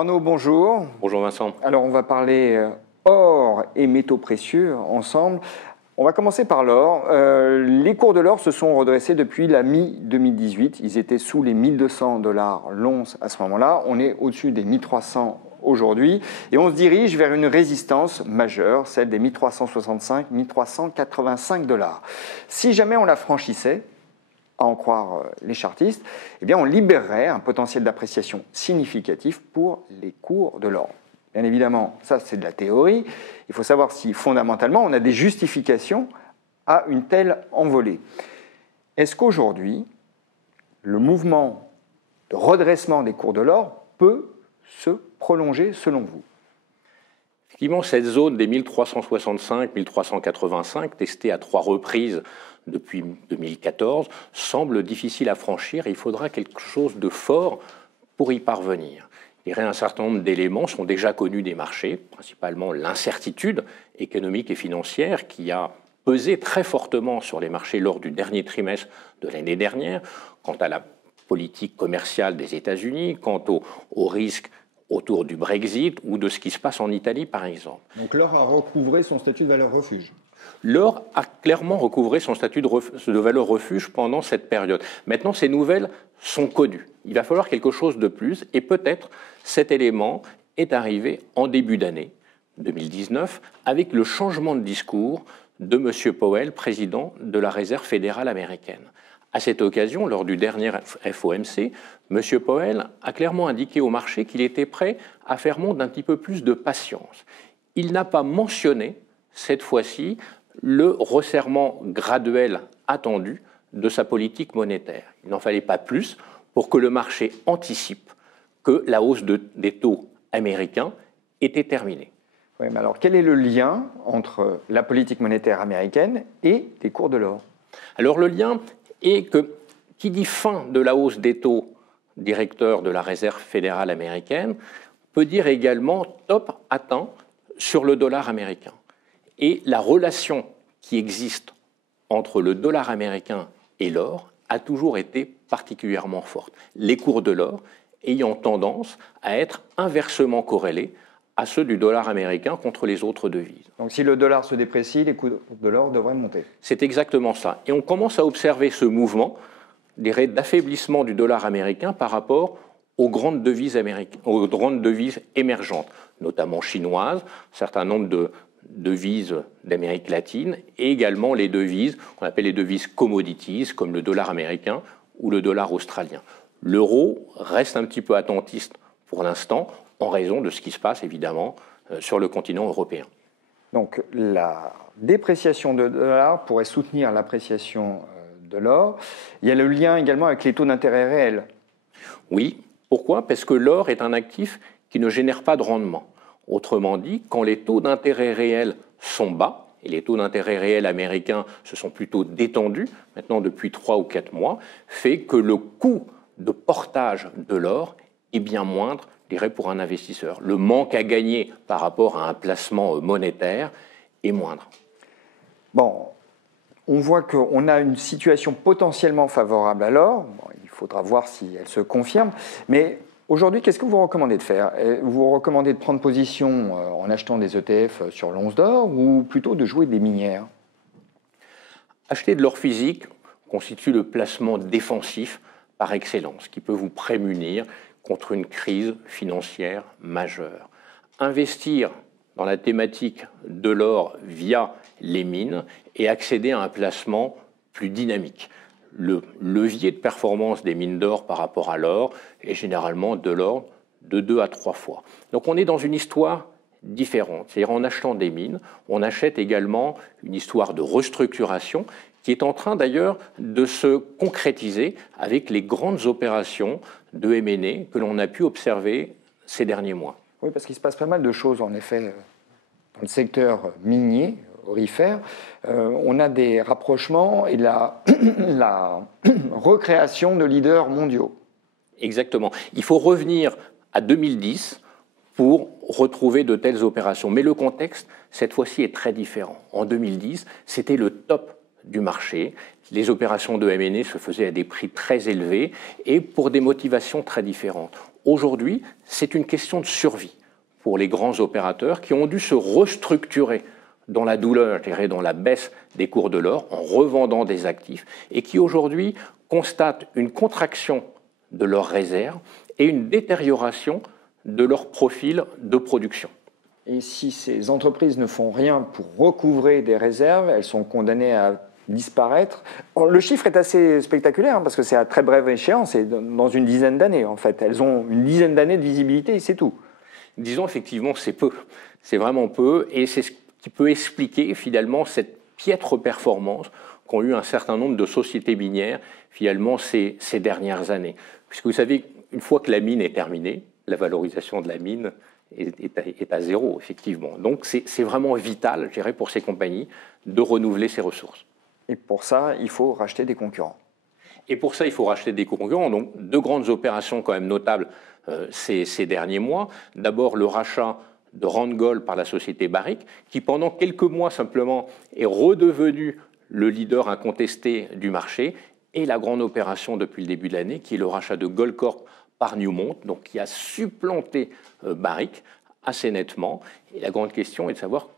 Arnaud, bonjour. Bonjour Vincent. Alors on va parler or et métaux précieux ensemble. On va commencer par l'or. Les cours de l'or se sont redressés depuis la mi-2018. Ils étaient sous les 1200 $ l'once à ce moment-là. On est au-dessus des 1300 aujourd'hui. Et on se dirige vers une résistance majeure, celle des 1365, 1385 $. Si jamais on la franchissait, à en croire les chartistes, eh bien on libérerait un potentiel d'appréciation significatif pour les cours de l'or. Bien évidemment, ça c'est de la théorie. Il faut savoir si fondamentalement on a des justifications à une telle envolée. Est-ce qu'aujourd'hui, le mouvement de redressement des cours de l'or peut se prolonger selon vous? Effectivement, cette zone des 1365-1385, testée à 3 reprises depuis 2014, semble difficile à franchir et il faudra quelque chose de fort pour y parvenir. Je dirais un certain nombre d'éléments sont déjà connus des marchés, principalement l'incertitude économique et financière qui a pesé très fortement sur les marchés lors du dernier trimestre de l'année dernière, quant à la politique commerciale des États-Unis, quant aux risques autour du Brexit ou de ce qui se passe en Italie, par exemple. Donc l'or a recouvré son statut de valeur refuge. L'or a clairement recouvré son statut de valeur refuge pendant cette période. Maintenant, ces nouvelles sont connues. Il va falloir quelque chose de plus et peut-être cet élément est arrivé en début d'année 2019 avec le changement de discours de M. Powell, président de la Réserve fédérale américaine. À cette occasion, lors du dernier FOMC, M. Powell a clairement indiqué au marché qu'il était prêt à faire montre d'un petit peu plus de patience. Il n'a pas mentionné, cette fois-ci, le resserrement graduel attendu de sa politique monétaire. Il n'en fallait pas plus pour que le marché anticipe que la hausse des taux américains était terminée. Oui, mais alors quel est le lien entre la politique monétaire américaine et les cours de l'or? Alors le lien est que qui dit fin de la hausse des taux directeurs de la Réserve fédérale américaine peut dire également top atteint sur le dollar américain. Et la relation qui existe entre le dollar américain et l'or a toujours été particulièrement forte. Les cours de l'or ayant tendance à être inversement corrélés à ceux du dollar américain contre les autres devises. Donc si le dollar se déprécie, les cours de l'or devraient monter. C'est exactement ça. Et on commence à observer ce mouvement d'affaiblissement du dollar américain par rapport aux grandes devises émergentes, notamment chinoises, un certain nombre de devises d'Amérique latine et également les devises qu'on appelle les devises commodities comme le dollar américain ou le dollar australien. L'euro reste un petit peu attentiste pour l'instant en raison de ce qui se passe évidemment sur le continent européen. Donc la dépréciation de dollar pourrait soutenir l'appréciation de l'or. Il y a le lien également avec les taux d'intérêt réels. Oui, pourquoi? Parce que l'or est un actif qui ne génère pas de rendement. Autrement dit, quand les taux d'intérêt réels sont bas, et les taux d'intérêt réels américains se sont plutôt détendus, maintenant depuis 3 ou 4 mois, fait que le coût de portage de l'or est bien moindre, je dirais, pour un investisseur. Le manque à gagner par rapport à un placement monétaire est moindre. Bon, on voit qu'on a une situation potentiellement favorable à l'or. Bon, il faudra voir si elle se confirme, mais aujourd'hui, qu'est-ce que vous recommandez de faire? Vous recommandez de prendre position en achetant des ETF sur l'once d'or ou plutôt de jouer des minières? Acheter de l'or physique constitue le placement défensif par excellence, qui peut vous prémunir contre une crise financière majeure. Investir dans la thématique de l'or via les mines et accéder à un placement plus dynamique. Le levier de performance des mines d'or par rapport à l'or est généralement de l'ordre de 2 à 3 fois. Donc on est dans une histoire différente. C'est-à-dire en achetant des mines, on achète également une histoire de restructuration qui est en train d'ailleurs de se concrétiser avec les grandes opérations de M&A que l'on a pu observer ces derniers mois. Oui, parce qu'il se passe pas mal de choses en effet dans le secteur minier, aurifère. On a des rapprochements et la recréation de leaders mondiaux. Exactement. Il faut revenir à 2010 pour retrouver de telles opérations. Mais le contexte, cette fois-ci, est très différent. En 2010, c'était le top du marché. Les opérations de M&A se faisaient à des prix très élevés et pour des motivations très différentes. aujourd'hui, c'est une question de survie pour les grands opérateurs qui ont dû se restructurer dans la douleur, je dirais, dans la baisse des cours de l'or, en revendant des actifs, et qui aujourd'hui constatent une contraction de leurs réserves et une détérioration de leur profil de production. Et si ces entreprises ne font rien pour recouvrer des réserves, elles sont condamnées à disparaître. Le chiffre est assez spectaculaire parce que c'est à très brève échéance, c'est dans une dizaine d'années en fait. Elles ont une dizaine d'années de visibilité et c'est tout. Disons effectivement c'est peu, c'est vraiment peu et c'est ce qui peut expliquer finalement cette piètre performance qu'ont eu un certain nombre de sociétés minières finalement ces dernières années. Puisque vous savez, une fois que la mine est terminée, la valorisation de la mine est à zéro, effectivement. Donc c'est vraiment vital, je dirais, pour ces compagnies de renouveler ces ressources. Et pour ça, il faut racheter des concurrents. Et pour ça, il faut racheter des concurrents. Donc, deux grandes opérations quand même notables ces derniers mois. D'abord, le rachat de Randgold par la société Barrick, qui pendant quelques mois simplement est redevenu le leader incontesté du marché. Et la grande opération depuis le début de l'année, qui est le rachat de Goldcorp par Newmont, donc qui a supplanté Barrick assez nettement. Et la grande question est de savoir,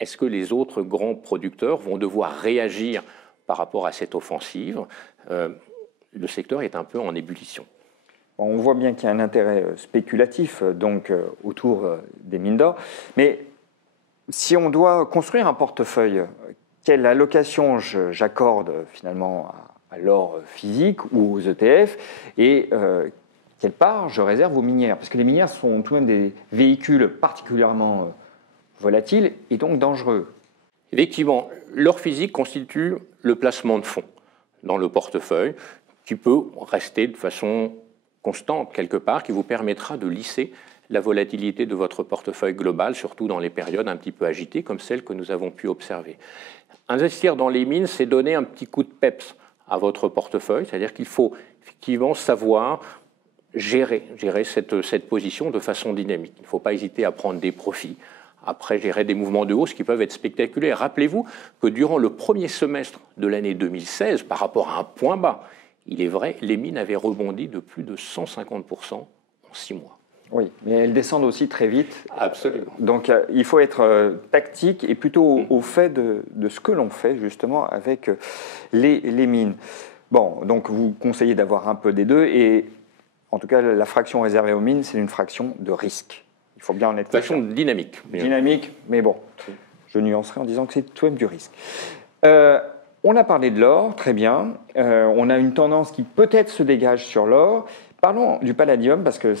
est-ce que les autres grands producteurs vont devoir réagir par rapport à cette offensive? Le secteur est un peu en ébullition. On voit bien qu'il y a un intérêt spéculatif donc, autour des mines d'or. Mais si on doit construire un portefeuille, quelle allocation j'accorde finalement à l'or physique ou aux ETF et quelle part je réserve aux minières? Parce que les minières sont tout de même des véhicules particulièrement volatiles et donc dangereux. Effectivement, l'or physique constitue le placement de fonds dans le portefeuille qui peut rester de façon constante quelque part, qui vous permettra de lisser la volatilité de votre portefeuille global, surtout dans les périodes un petit peu agitées comme celles que nous avons pu observer. Investir dans les mines, c'est donner un petit coup de peps à votre portefeuille, c'est-à-dire qu'il faut effectivement savoir gérer cette position de façon dynamique. Il ne faut pas hésiter à prendre des profits, après gérer des mouvements de hausse qui peuvent être spectaculaires. Rappelez-vous que durant le premier semestre de l'année 2016, par rapport à un point bas, il est vrai, les mines avaient rebondi de plus de 150% en 6 mois. Oui, mais elles descendent aussi très vite. Absolument. Donc il faut être tactique et plutôt au fait de ce que l'on fait justement avec les mines. Bon, donc vous conseillez d'avoir un peu des deux et en tout cas la fraction réservée aux mines, c'est une fraction de risque. Il faut bien en être clair. Fraction dynamique. Dynamique, mais bon, je nuancerai en disant que c'est tout de même du risque. On a parlé de l'or, très bien. On a une tendance qui peut-être se dégage sur l'or. Parlons du palladium parce que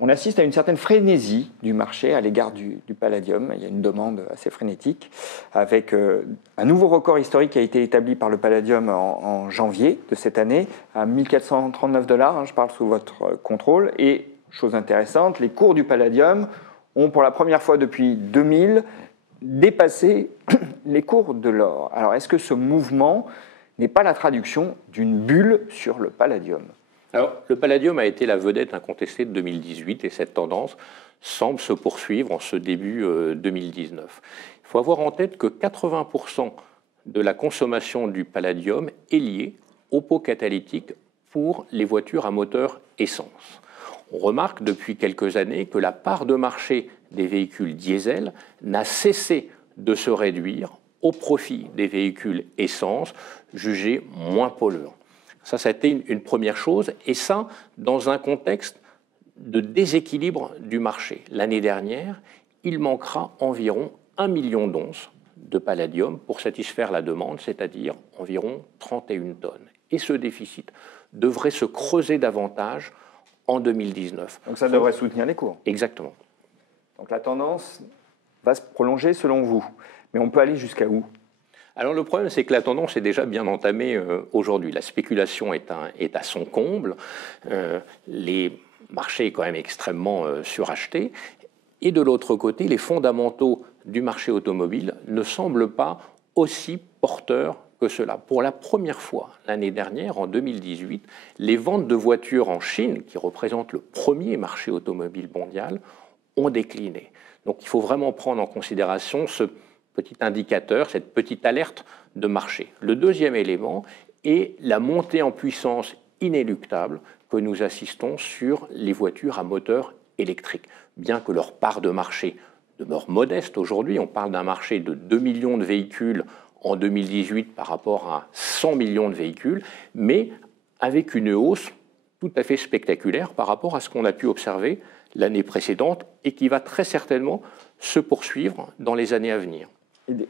on assiste à une certaine frénésie du marché à l'égard du palladium. Il y a une demande assez frénétique avec un nouveau record historique qui a été établi par le palladium en janvier de cette année à 1439 $. Je parle sous votre contrôle. Et chose intéressante, les cours du palladium ont pour la première fois depuis 2000 dépassé les cours de l'or. Alors est-ce que ce mouvement n'est pas la traduction d'une bulle sur le palladium ? Alors, le palladium a été la vedette incontestée de 2018 et cette tendance semble se poursuivre en ce début 2019. Il faut avoir en tête que 80% de la consommation du palladium est liée aux pots catalytiques pour les voitures à moteur essence. On remarque depuis quelques années que la part de marché des véhicules diesel n'a cessé de se réduire au profit des véhicules essence jugés moins polluants. Ça a été une première chose, et ça, dans un contexte de déséquilibre du marché. L'année dernière, il manquera environ 1 million d'onces de palladium pour satisfaire la demande, c'est-à-dire environ 31 tonnes. Et ce déficit devrait se creuser davantage en 2019. Donc ça devrait soutenir les cours. Exactement. Donc la tendance va se prolonger selon vous. Mais on peut aller jusqu'à où ? Alors le problème, c'est que la tendance est déjà bien entamée aujourd'hui. La spéculation est à son comble. Les marchés sont quand même extrêmement surachetés. Et de l'autre côté, les fondamentaux du marché automobile ne semblent pas aussi porteurs que cela. Pour la première fois l'année dernière, en 2018, les ventes de voitures en Chine, qui représentent le premier marché automobile mondial, ont décliné. Donc il faut vraiment prendre en considération ce petit indicateur, cette petite alerte de marché. Le deuxième élément est la montée en puissance inéluctable que nous assistons sur les voitures à moteur électrique. Bien que leur part de marché demeure modeste aujourd'hui, on parle d'un marché de 2 millions de véhicules en 2018 par rapport à 100 millions de véhicules, mais avec une hausse tout à fait spectaculaire par rapport à ce qu'on a pu observer l'année précédente et qui va très certainement se poursuivre dans les années à venir.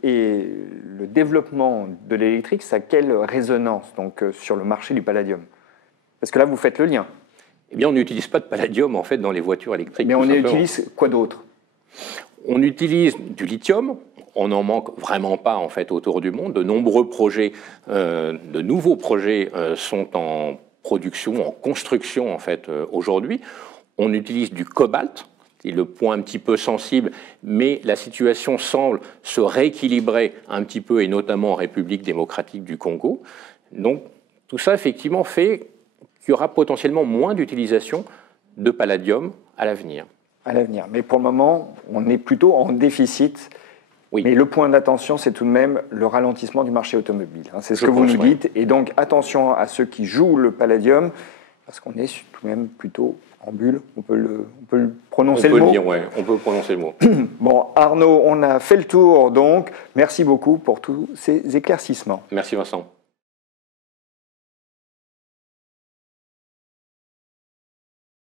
Et le développement de l'électrique, ça a quelle résonance donc, sur le marché du palladium? Parce que là, vous faites le lien. Eh bien, on n'utilise pas de palladium en fait dans les voitures électriques. Mais on utilise quoi d'autre? On utilise du lithium. On n'en manque vraiment pas en fait autour du monde. De nombreux projets, de nouveaux projets sont en production, en construction en fait aujourd'hui. On utilise du cobalt. C'est le point un petit peu sensible, mais la situation semble se rééquilibrer un petit peu, et notamment en République démocratique du Congo. Donc tout ça, effectivement, fait qu'il y aura potentiellement moins d'utilisation de palladium à l'avenir. À l'avenir. Mais pour le moment, on est plutôt en déficit. Oui. Mais le point d'attention, c'est tout de même le ralentissement du marché automobile. C'est ce que vous nous dites. Et donc, attention à ceux qui jouent le palladium, parce qu'on est tout de même plutôt en bulle, on peut le prononcer le mot. On peut prononcer le mot. Bon, Arnaud, on a fait le tour, donc merci beaucoup pour tous ces éclaircissements. Merci Vincent.